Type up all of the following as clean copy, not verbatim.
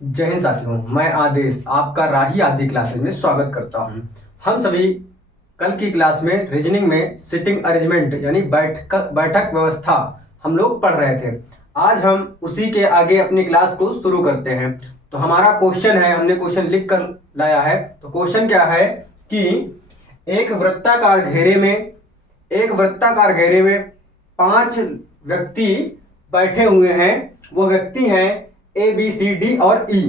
जय हिंद साथियों, मैं आदेश आपका राही आदि क्लासेज में स्वागत करता हूं। हम सभी कल की क्लास में रीजनिंग में सिटिंग अरेंजमेंट यानी बैठक व्यवस्था हम लोग पढ़ रहे थे। आज हम उसी के आगे अपनी क्लास को शुरू करते हैं। तो हमारा क्वेश्चन है, हमने क्वेश्चन लिख कर लाया है। तो क्वेश्चन क्या है कि एक वृत्ताकार घेरे में 5 व्यक्ति बैठे हुए हैं। वो व्यक्ति हैं ए बी सी डी और ई।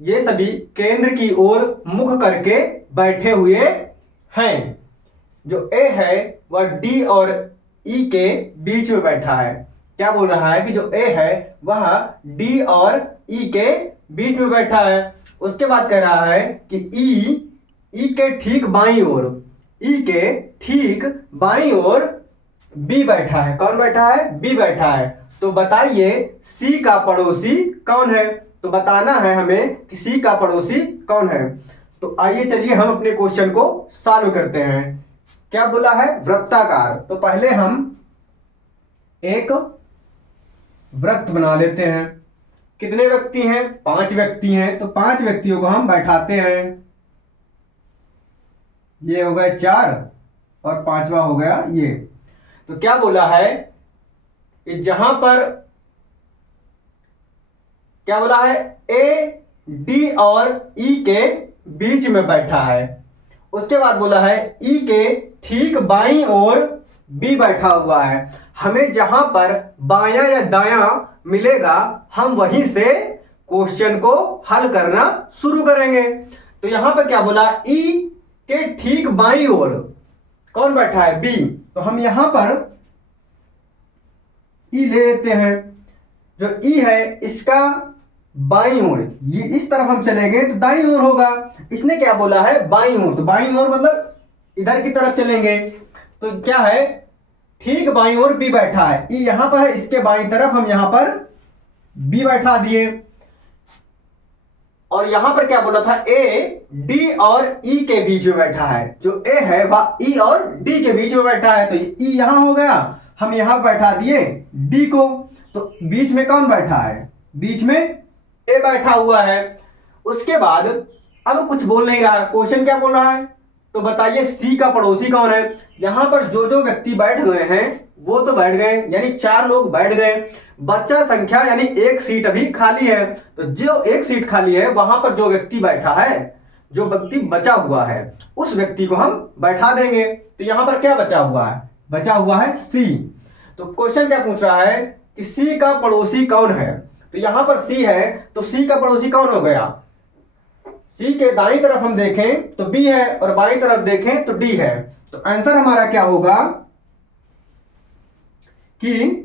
ये सभी केंद्र की ओर मुख करके बैठे हुए हैं। जो ए है वह डी और ई के बीच में बैठा है। क्या बोल रहा है कि जो ए है वह डी और ई के बीच में बैठा है। उसके बाद कह रहा है कि ई के ठीक बाईं ओर बी बैठा है। कौन बैठा है? बी बैठा है। तो बताइए सी का पड़ोसी कौन है? तो बताना है हमें कि सी का पड़ोसी कौन है। तो आइए चलिए हम अपने क्वेश्चन को सॉल्व करते हैं। क्या बोला है? वृत्ताकार। तो पहले हम एक वृत्त बना लेते हैं। कितने व्यक्ति हैं? 5 व्यक्ति हैं। तो 5 व्यक्तियों को हम बैठाते हैं। ये हो गए 4 और 5वां हो गया ये। तो क्या बोला है कि जहां पर क्या बोला है? ए डी और ई के बीच में बैठा है। उसके बाद बोला है ई के ठीक बाईं ओर बी बैठा हुआ है। हमें जहां पर बायां या दायां मिलेगा हम वहीं से क्वेश्चन को हल करना शुरू करेंगे। तो यहां पर क्या बोला? ई के ठीक बाईं ओर कौन बैठा है? बी। तो हम यहां पर ई ले लेते हैं। जो ई है इसका बाईं ओर, ये इस तरफ हम चलेंगे तो दाईं ओर होगा। इसने क्या बोला है? बाईं ओर। तो बाईं ओर मतलब इधर की तरफ चलेंगे तो क्या है? ठीक बाईं ओर बी बैठा है। ई यहां पर है, इसके बाईं तरफ हम यहां पर बी बैठा दिए। और यहां पर क्या बोला था? ए डी और ई के बीच में बैठा है। जो ए है वह ई और डी के बीच में बैठा है। तो ई यहां हो गया, हम यहां बैठा दिए डी को। तो बीच में कौन बैठा है? बीच में ए बैठा हुआ है। उसके बाद अब कुछ बोल नहीं रहा है। क्वेश्चन क्या बोल रहा है? तो बताइए सी का पड़ोसी कौन है? यहां पर जो जो व्यक्ति बैठ गए हैं वो तो बैठ गए, यानी 4 लोग बैठ गए। बच्चा संख्या यानी एक सीट अभी खाली है। तो जो एक सीट खाली है वहां पर जो व्यक्ति बैठा है, जो व्यक्ति बचा हुआ है, उस व्यक्ति को हम बैठा देंगे। तो यहां पर क्या बचा हुआ है? बचा हुआ है सी। तो क्वेश्चन क्या पूछ रहा है कि सी का पड़ोसी कौन है? तो यहां पर सी है तो सी का पड़ोसी कौन हो गया? सी के दाईं तरफ हम देखें तो बी है और बाईं तरफ देखें तो डी है। तो आंसर हमारा क्या होगा कि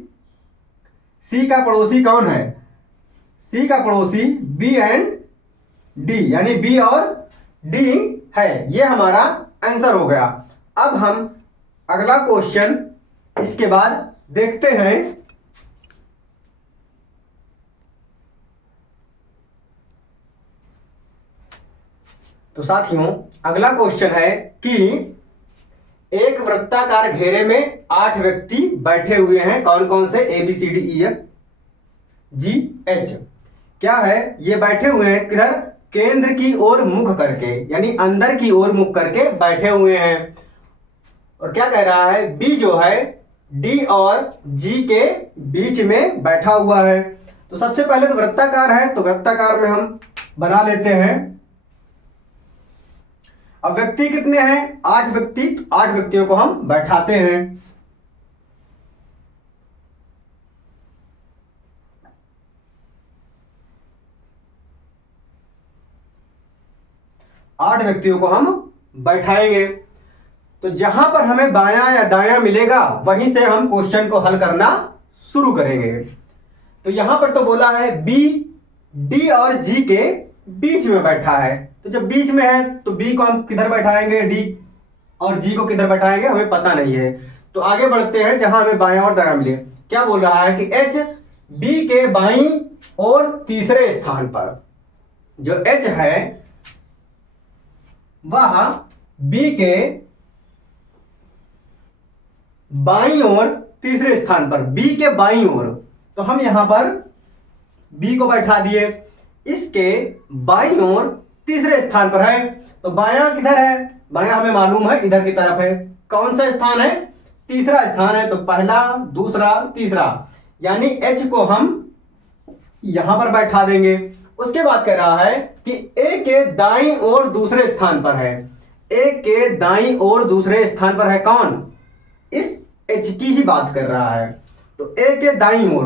सी का पड़ोसी कौन है? सी का पड़ोसी बी एंड डी, यानी बी और डी है। ये हमारा आंसर हो गया। अब हम अगला क्वेश्चन इसके बाद देखते हैं। तो साथियों अगला क्वेश्चन है कि एक वृत्ताकार घेरे में 8 व्यक्ति बैठे हुए हैं। कौन कौन से? A B C D E F G H. क्या है? ये बैठे हुए हैं किधर? केंद्र की ओर मुख करके, यानी अंदर की ओर मुख करके बैठे हुए हैं। और क्या कह रहा है? बी जो है डी और जी के बीच में बैठा हुआ है। तो सबसे पहले तो वृत्ताकार है, तो वृत्ताकार में हम बना लेते हैं। अब व्यक्ति कितने हैं? 8 व्यक्ति। तो 8 व्यक्तियों को हम बैठाते हैं। 8 व्यक्तियों को हम बैठाएंगे। तो जहां पर हमें बायां या दायां मिलेगा वहीं से हम क्वेश्चन को हल करना शुरू करेंगे। तो यहां पर तो बोला है बी डी और जी के बीच में बैठा है। तो जब बीच में है तो बी को हम किधर बैठाएंगे? डी और जी को किधर बैठाएंगे हमें पता नहीं है। तो आगे बढ़ते हैं जहां हमें बायां और दायां मिले। क्या बोल रहा है कि एच बी के बाईं और तीसरे स्थान पर, जो एच है वह बी के बाईं ओर तीसरे स्थान पर, बी के बाईं ओर। तो हम यहां पर बी को बैठा दिए, इसके बाईं ओर तीसरे स्थान पर है। तो बायां किधर है, बायां हमें मालूम है इधर की तरफ है। कौन सा स्थान है, तीसरा स्थान है। तो पहला, दूसरा, तीसरा, यानी एच को हम यहां पर बैठा देंगे। उसके बाद कह रहा है कि ए के दाईं ओर दूसरे स्थान पर है। ए के दाईं ओर दूसरे स्थान पर है कौन, इस एच की ही बात कर रहा है। तो ए के दाईं ओर,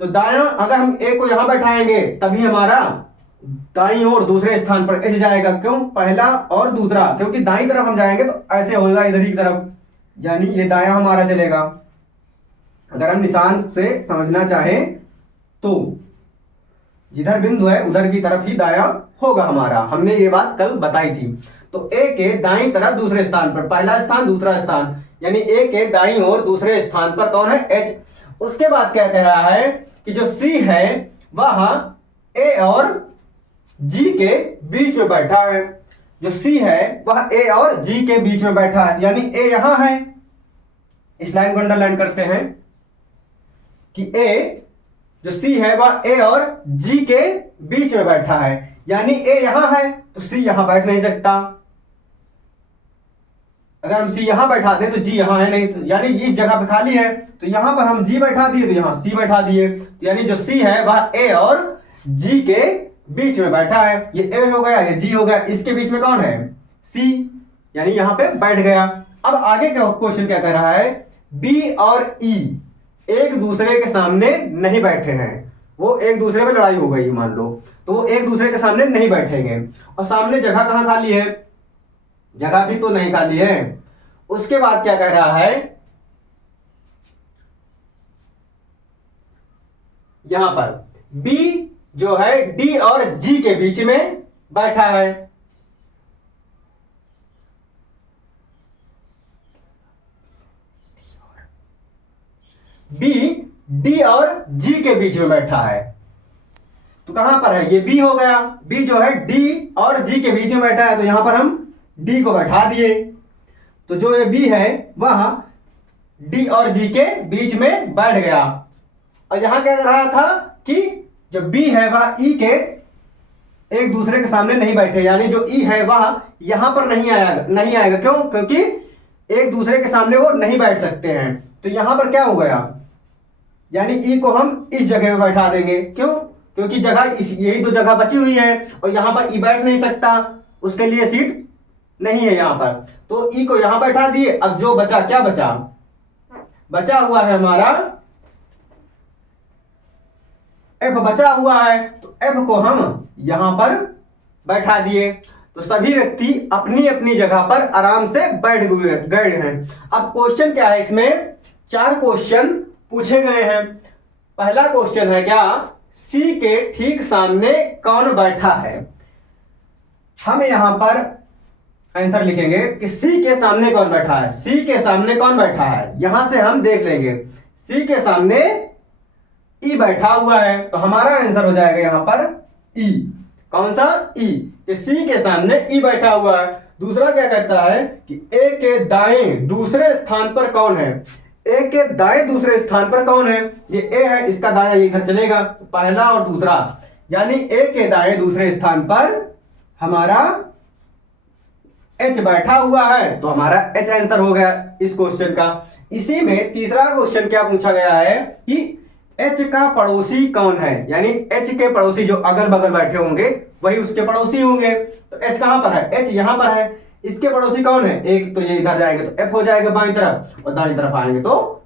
तो दायां अगर हम ए को यहां बैठाएंगे तभी हमारा दाईं ओर दूसरे स्थान पर एच जाएगा। क्यों, पहला और दूसरा, क्योंकि दाईं तरफ हम जाएंगे तो ऐसे होगा इधर की तरफ, यानी ये दायां हमारा चलेगा। अगर हम निशान से समझना चाहें तो जिधर बिंदु है उधर की तरफ ही दायां होगा हमारा, हमने ये बात कल बताई थी। तो ए के दाईं तरफ दूसरे स्थान पर, पहला स्थान दूसरा स्थान, यानी ए के दाईं ओर दूसरे स्थान पर कौन है, एच। उसके बाद क्या कह रहा है कि जो सी है वह ए और जी के बीच में बैठा है। जो सी है वह ए और जी के बीच में बैठा है, यानी ए यहां है। इस लाइन को अंडरलाइन करते हैं कि ए, जो सी है वह ए और जी के बीच में बैठा है, यानी ए यहां है तो सी यहां बैठ नहीं सकता। अगर हम सी यहां बैठा दें तो जी यहां है नहीं, तो यानी इस जगह पे खाली है, तो यहां पर हम जी बैठा दिए तो यहां सी बैठा दिए। तो यानी जो सी है वह ए और जी के बीच में बैठा है। ये ए हो गया, ये जी हो गया, इसके बीच में कौन है, सी, यानी यहां पे बैठ गया। अब आगे का क्वेश्चन क्या कह रहा है, बी और ई एक दूसरे के सामने नहीं बैठे हैं। वो एक दूसरे में लड़ाई हो गई मान लो, तो वो एक दूसरे के सामने नहीं बैठेंगे। और सामने जगह कहां खाली है, जगह भी तो नहीं खाली है। उसके बाद क्या कह रहा है, यहां पर बी जो है डी और जी के बीच में बैठा है। बी डी और जी के बीच में बैठा है, तो कहां पर है, ये बी हो गया। बी जो है डी और जी के बीच में बैठा है, तो यहां पर हम डी को बैठा दिए। तो जो ये बी है वह डी और जी के बीच में बैठ गया। और यहां क्या कर रहा था कि जो बी है वह ई के एक दूसरे के सामने नहीं बैठे, यानी जो ई है वह यहां पर नहीं आएगा। क्यों, क्योंकि एक दूसरे के सामने वो नहीं बैठ सकते हैं। तो यहां पर क्या हो गया, यानी ई को हम इस जगह में बैठा देंगे। क्यों, क्योंकि जगह यही तो जगह बची हुई है और यहां पर ई बैठ नहीं सकता, उसके लिए सीट नहीं है यहां पर। तो ई को यहां बैठा दिए। अब जो बचा, क्या बचा, बचा हुआ है हमारा एफ बचा हुआ है, तो एफ को हम यहां पर बैठा दिए। तो सभी व्यक्ति अपनी अपनी जगह पर आराम से बैठ गए हैं। अब क्वेश्चन क्या है, इसमें 4 क्वेश्चन पूछे गए हैं। पहला क्वेश्चन है क्या, सी के ठीक सामने कौन बैठा है। हम यहां पर आंसर लिखेंगे कि सी के सामने कौन बैठा है। सी के सामने कौन बैठा है, यहां से हम देख लेंगे। सी के सामने ई बैठा हुआ है, तो हमारा आंसर हो जाएगा यहां पर ई। कौन सा, ई, कि सी के सामने ई बैठा हुआ है। दूसरा क्या कहता है कि ए के दाएं दूसरे स्थान पर कौन है। ए के दाएं दूसरे स्थान पर कौन है, ये ए है, इसका दायां ये इधर चलेगा, तो पहला और दूसरा, यानी ए के दाएं दूसरे स्थान पर हमारा एच बैठा हुआ है, तो हमारा एच आंसर हो गया इस क्वेश्चन का। इसी में तीसरा क्वेश्चन क्या पूछा गया है कि एच का पड़ोसी कौन है, यानी एच के पड़ोसी जो अगल बगल बैठे होंगे वही उसके पड़ोसी होंगे। तो एच कहां पर है, एच यहां पर है, इसके पड़ोसी कौन है, एक, तो ये इधर जाएंगे तो एफ हो जाएगा बाईं तरफ, और दाईं तरफ आएंगे तो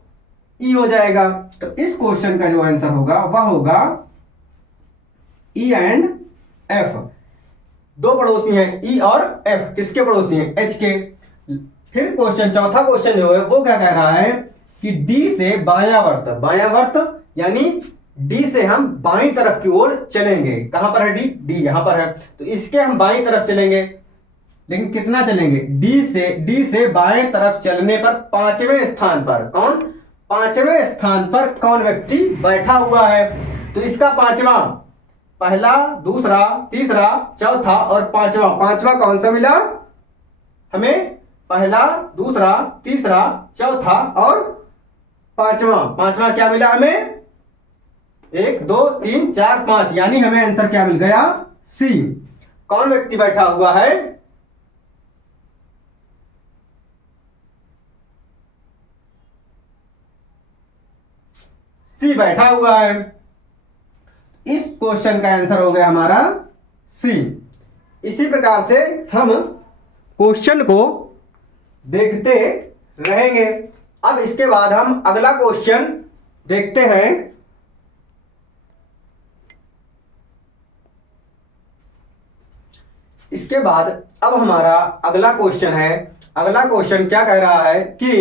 ई हो जाएगा। तो इस क्वेश्चन का जो आंसर होगा वह होगा ई एंड एफ। 2 पड़ोसी हैं, ई और एफ, किसके पड़ोसी हैं, एच के। फिर क्वेश्चन, चौथा क्वेश्चन जो है वो क्या कह रहा है कि डी से बायावर्त, यानी डी से हम बाईं तरफ की ओर चलेंगे। कहां पर है डी, डी यहां पर है, तो इसके हम बाईं तरफ चलेंगे। लेकिन कितना चलेंगे, डी से बाएं तरफ चलने पर 5वें स्थान पर कौन, 5वें स्थान पर कौन व्यक्ति बैठा हुआ है। तो इसका 5वां, पहला, दूसरा, तीसरा, चौथा और 5वां कौन सा मिला हमें, पहला, दूसरा, तीसरा, चौथा और 5वां क्या मिला हमें, 1 2 3 4 5, यानी हमें आंसर क्या मिल गया? सी। कौन व्यक्ति बैठा हुआ है? सी बैठा हुआ है। इस क्वेश्चन का आंसर हो गया हमारा सी। इसी प्रकार से हम क्वेश्चन को देखते रहेंगे। अब इसके बाद हम अगला क्वेश्चन देखते हैं। इसके बाद अब हमारा अगला क्वेश्चन है। अगला क्वेश्चन क्या कह रहा है कि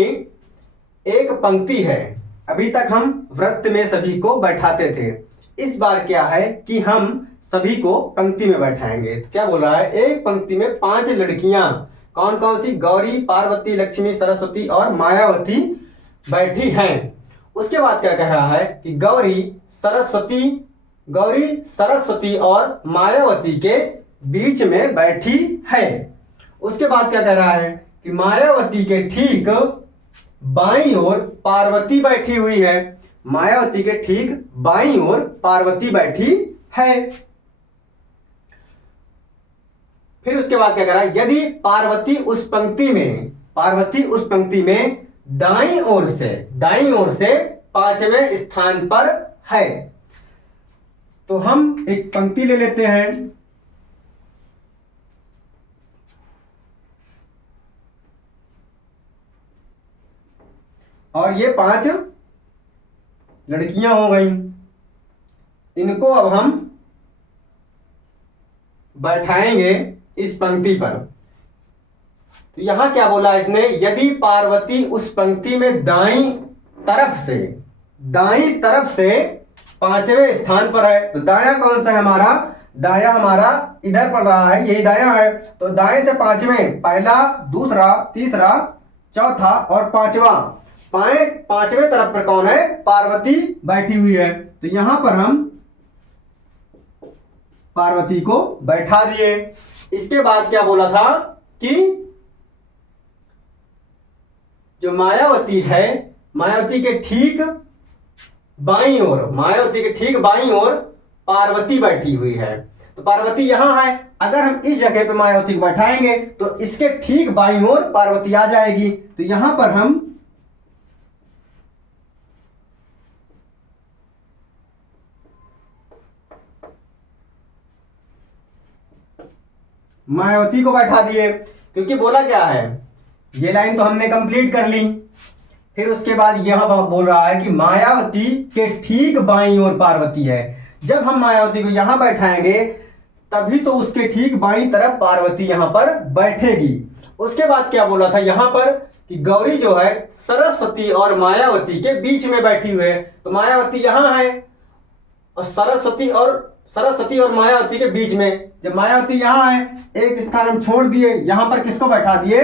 एक पंक्ति है। अभी तक हम वृत्त में सभी को बैठाते थे। इस बार क्या है कि हम सभी को पंक्ति में बैठाएंगे। तो क्या बोल रहा है? एक पंक्ति में 5 लड़कियां, कौन कौन सी? गौरी, पार्वती, लक्ष्मी, सरस्वती और मायावती बैठी हैं। उसके बाद क्या कह रहा है कि गौरी, सरस्वती और मायावती के बीच में बैठी है। उसके बाद क्या कह रहा है कि मायावती के ठीक बाईं ओर पार्वती बैठी हुई है। मायावती के ठीक बाईं ओर पार्वती बैठी है। फिर उसके बाद क्या कह रहा है? यदि पार्वती उस पंक्ति में दाईं ओर से 5वें स्थान पर है। तो हम एक पंक्ति ले लेते हैं। और ये 5 लड़कियां हो गई। इनको अब हम बैठाएंगे इस पंक्ति पर। तो यहां क्या बोला इसने? यदि पार्वती उस पंक्ति में दाईं तरफ से 5वें स्थान पर है। तो दायां कौन सा है हमारा? दायां हमारा इधर पड़ रहा है, यही दायां है। तो दाएं से 5वें, पहला, दूसरा, तीसरा, चौथा और 5वें तरफ पर कौन है? पार्वती बैठी हुई है। तो यहां पर हम पार्वती को बैठा दिए। इसके बाद क्या बोला था कि जो मायावती है, मायावती के ठीक बाईं ओर पार्वती बैठी हुई है। तो पार्वती यहां है। अगर हम इस जगह पे मायावती को बैठाएंगे तो इसके ठीक बाईं ओर पार्वती आ जाएगी। तो यहां पर हम मायावती को बैठा दिए। क्योंकि बोला क्या है, ये लाइन तो हमने कंप्लीट कर ली। फिर उसके बाद यह बोल रहा है कि मायावती के ठीक बाईं ओर पार्वती है। जब हम मायावती को यहां बैठाएंगे तभी तो उसके ठीक बाईं तरफ पार्वती यहां पर बैठेगी। उसके बाद क्या बोला था यहां पर कि गौरी जो है सरस्वती और मायावती के बीच में बैठी हुई है। तो मायावती यहां है और सरस्वती और मायावती के बीच में। जब मायावती यहां है, एक स्थान हम छोड़ दिए, यहां पर किसको बैठा दिए?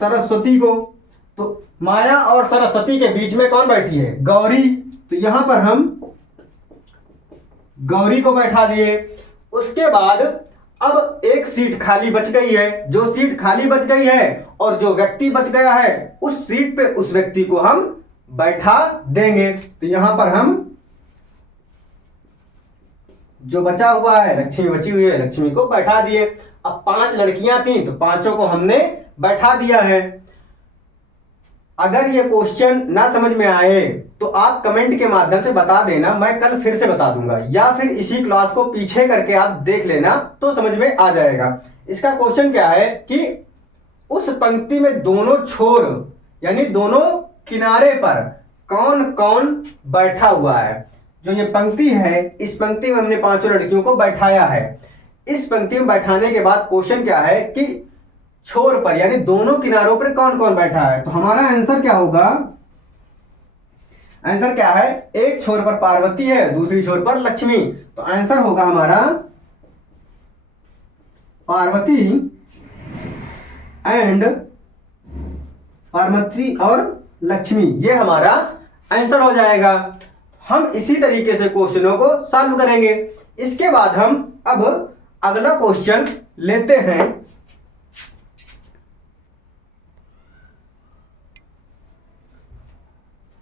सरस्वती को। तो माया और सरस्वती के बीच में कौन बैठी है? गौरी। तो यहां पर हम गौरी को बैठा दिए। उसके बाद अब एक सीट खाली बच गई है। जो सीट खाली बच गई है और जो व्यक्ति बच गया है, उस सीट पे उस व्यक्ति को हम बैठा देंगे। तो यहां पर हम जो बचा हुआ है, लक्ष्मी बची हुई है, लक्ष्मी को बैठा दिए। अब 5 लड़कियां थी तो 5 को हमने बैठा दिया है। अगर ये क्वेश्चन ना समझ में आए तो आप कमेंट के माध्यम से बता देना, मैं कल फिर से बता दूंगा, या फिर इसी क्लास को पीछे करके आप देख लेना तो समझ में आ जाएगा। इसका क्वेश्चन क्या है कि उस पंक्ति में दोनों छोर यानी दोनों किनारे पर कौन कौन बैठा हुआ है। जो ये पंक्ति है, इस पंक्ति में हमने 5 लड़कियों को बैठाया है। इस पंक्ति में बैठाने के बाद क्वेश्चन क्या है कि छोर पर यानी दोनों किनारों पर कौन कौन बैठा है। तो हमारा आंसर क्या होगा? आंसर क्या है? एक छोर पर पार्वती है, दूसरी छोर पर लक्ष्मी। तो आंसर होगा हमारा पार्वती और लक्ष्मी। ये हमारा आंसर हो जाएगा। हम इसी तरीके से क्वेश्चनों को सॉल्व करेंगे। इसके बाद हम अब अगला क्वेश्चन लेते हैं।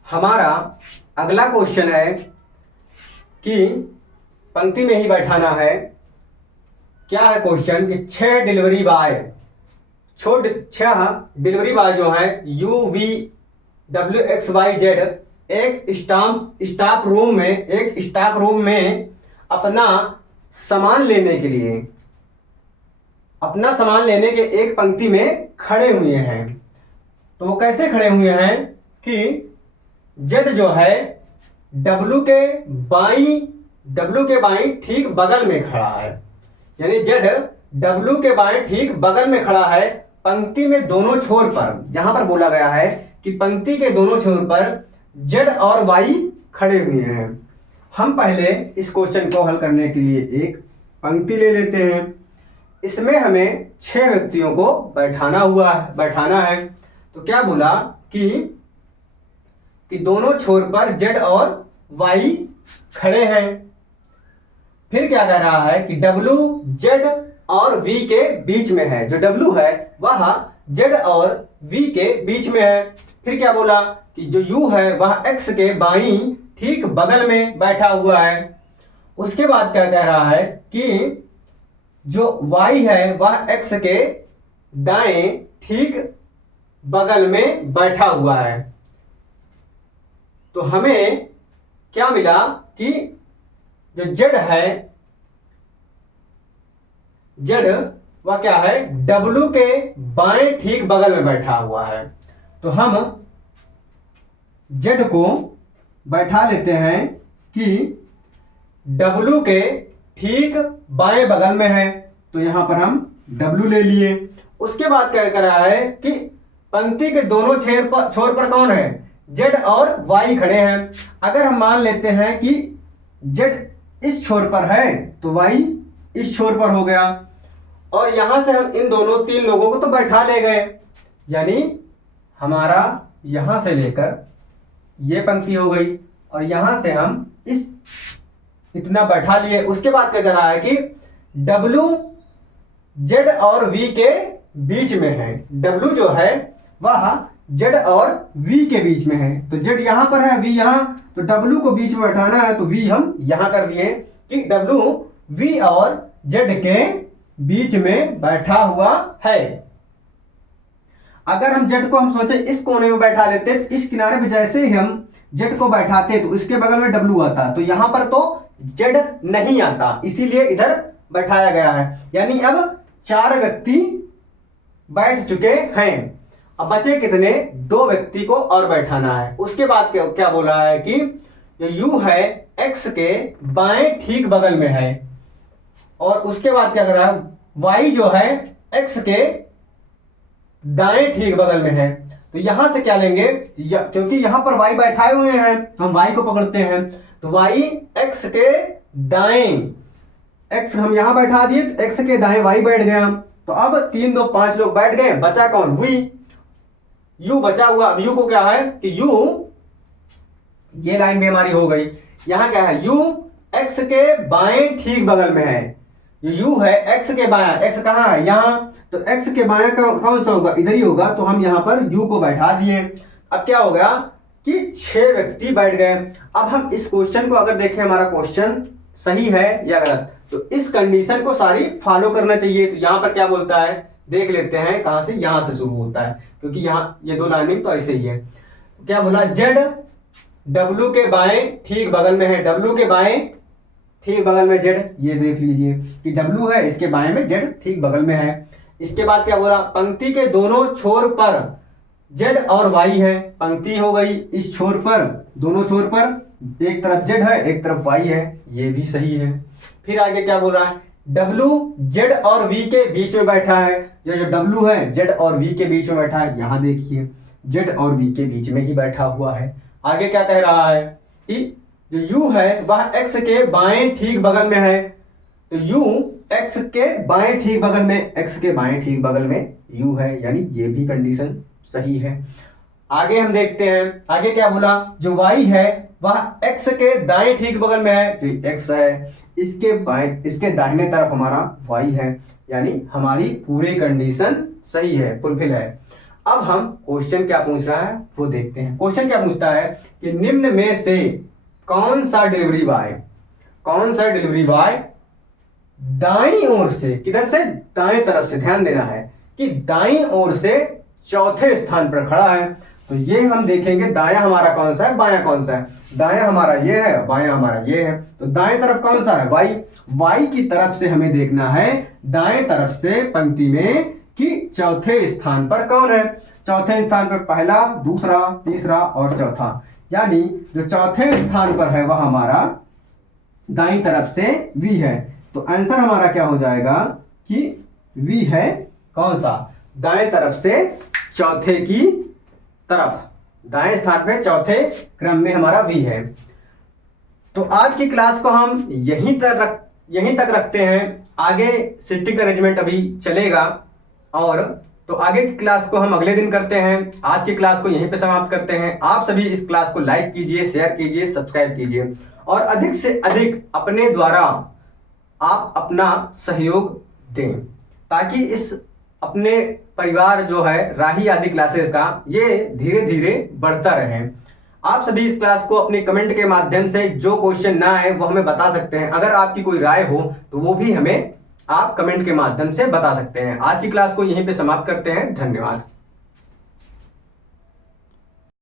हमारा अगला क्वेश्चन है कि पंक्ति में ही बैठाना है। क्या है क्वेश्चन कि 6 डिलीवरी बॉय जो है UVWXYZ एक स्टाफ रूम में अपना सामान लेने के एक पंक्ति में खड़े हुए हैं। तो वो कैसे खड़े हुए हैं कि Z जो है W के बाईं ठीक बगल में खड़ा है, यानी Z W के बाएं ठीक बगल में खड़ा है पंक्ति में दोनों छोर पर। यहां पर बोला गया है कि पंक्ति के दोनों छोर पर Z और Y खड़े हुए हैं। हम पहले इस क्वेश्चन को हल करने के लिए एक पंक्ति ले लेते हैं। इसमें हमें 6 व्यक्तियों को बैठाना है। तो क्या बोला कि दोनों छोर पर Z और Y खड़े हैं। फिर क्या कह रहा है कि W Z और V के बीच में है। जो W है वह Z और V के बीच में है। फिर क्या बोला कि जो U है वह X के बाईं ठीक बगल में बैठा हुआ है। उसके बाद क्या कह रहा है कि जो Y है वह X के दाएं ठीक बगल में बैठा हुआ है। तो हमें क्या मिला कि जो Z है वह क्या है W के बाएं ठीक बगल में बैठा हुआ है। तो हम Z को बैठा लेते हैं कि W के ठीक बाएं बगल में है। तो यहां पर हम W ले लिए। उसके बाद क्या कर रहा है कि पंक्ति के दोनों छोर पर कौन है, Z और Y खड़े हैं। अगर हम मान लेते हैं कि Z इस छोर पर है तो Y इस छोर पर हो गया, और यहां से हम इन दोनों 3 लोगों को तो बैठा ले गए, यानी हमारा यहां से लेकर ये पंक्ति हो गई और यहां से हम इतना बैठा लिए। उसके बाद क्या कर रहा है कि W Z और V के बीच में है। W जो है वह Z और V के बीच में है। तो Z यहां पर है, V यहां, तो W को बीच में बैठाना है तो V हम यहां कर दिए कि W V और Z के बीच में बैठा हुआ है। अगर हम Z को हम सोचे इस कोने में बैठा लेते, इस किनारे पे जैसे ही हम Z को बैठाते तो इसके बगल में W आता, तो यहां पर तो Z नहीं आता, इसीलिए इधर बैठाया गया है। यानी अब 4 व्यक्ति बैठ चुके हैं। अब बचे कितने, 2 व्यक्ति को और बैठाना है। उसके बाद क्या बोला है कि जो U है X के बाएं ठीक बगल में है, और उसके बाद क्या कर रहा है, Y जो है X के दाएं ठीक बगल में है। तो यहां से क्या लेंगे, क्योंकि यहां पर Y बैठाए हुए हैं, हम Y को पकड़ते हैं। तो Y X के दाएं, X हम यहां बैठा दिए तो X के दाएं Y बैठ गया। तो अब 3 2 5 लोग बैठ गए, बचा कौन, V, U बचा हुआ। अब U को क्या है कि U, ये लाइन भी हमारी हो गई। यहां क्या है, U X के बाएं ठीक बगल में है। जो U है X के बायां, X कहां है, यहां, तो X के बायां का कौन सा होगा, इधर ही होगा। तो हम यहां पर U को बैठा दिए। अब क्या हो गया कि 6 व्यक्ति बैठ गए। अब हम इस क्वेश्चन को अगर देखें, हमारा क्वेश्चन सही है या गलत, तो इस कंडीशन को सारी फॉलो करना चाहिए। तो यहां पर क्या बोलता है, देख लेते हैं कहां से, यहां से शुरू होता है, क्योंकि यहाँ ये 2 लाइनिंग तो ऐसे ही है। क्या बोला, Z W के बाएं ठीक बगल में है, W के बाएं ठीक बगल में Z, ये देख लीजिए कि W है, इसके बाएं में Z ठीक बगल में है। इसके बाद क्या बोला, पंक्ति के दोनों छोर पर Z और Y है। पंक्ति हो गई इस छोर पर, दोनों छोर पर एक तरफ Z है एक तरफ Y है, ये भी सही है। फिर आगे क्या बोल रहा है, W Z और V के बीच में बैठा है। ये जो W है Z और V के बीच में बैठा है, यहां देखिए Z और V के बीच में ही बैठा हुआ है। आगे क्या कह रहा है कि जो U है वह X के बाएं ठीक बगल में है। तो U X के बाएं ठीक बगल में, X के बाएं ठीक बगल में U है, यानी ये भी कंडीशन सही है। आगे हम देखते हैं, आगे क्या बोला, जो Y है वह X के दाएं ठीक बगल में है। जो X है इसके दाहिने तरफ हमारा Y है, यानी हमारी पूरी कंडीशन सही है, फुलफिल है। अब हम क्वेश्चन क्या पूछ रहा है वो देखते हैं। क्वेश्चन क्या पूछता है कि निम्न में से कौन सा डिलीवरी बॉय दाईं ओर से, किधर से, दाएं तरफ से, ध्यान देना है कि दाईं ओर से चौथे स्थान पर खड़ा है। तो ये हम देखेंगे दायां हमारा कौन सा है, बायां कौन सा है। दायां हमारा ये है, बायां हमारा ये है। तो दाएं तरफ कौन सा है, वाई की तरफ से हमें देखना है दाएं तरफ से पंक्ति में कि चौथे स्थान पर कौन है। चौथे स्थान पर पहला, दूसरा, तीसरा और चौथा, यानी जो चौथे स्थान पर है वह हमारा दाईं तरफ से वी है। तो आंसर हमारा क्या हो जाएगा कि वी है कौन सा, दाएं तरफ से चौथे की तरफ, दाएं स्थान पे चौथे क्रम में हमारा वी है। तो आज की क्लास को हम यहीं तक रखते हैं। आगे सिटिंग अरेंजमेंट अभी चलेगा और तो आगे की क्लास को हम अगले दिन करते हैं। आज की क्लास को यहीं पे समाप्त करते हैं। आप सभी इस क्लास को लाइक कीजिए, शेयर कीजिए, सब्सक्राइब कीजिए और अधिक से अधिक अपने द्वारा आप अपना सहयोग दें ताकि इस अपने परिवार जो है राही आदि क्लासेस का ये धीरे धीरे बढ़ता रहे। आप सभी इस क्लास को अपने कमेंट के माध्यम से जो क्वेश्चन ना आए वो हमें बता सकते हैं। अगर आपकी कोई राय हो तो वो भी हमें आप कमेंट के माध्यम से बता सकते हैं। आज की क्लास को यहीं पे समाप्त करते हैं। धन्यवाद।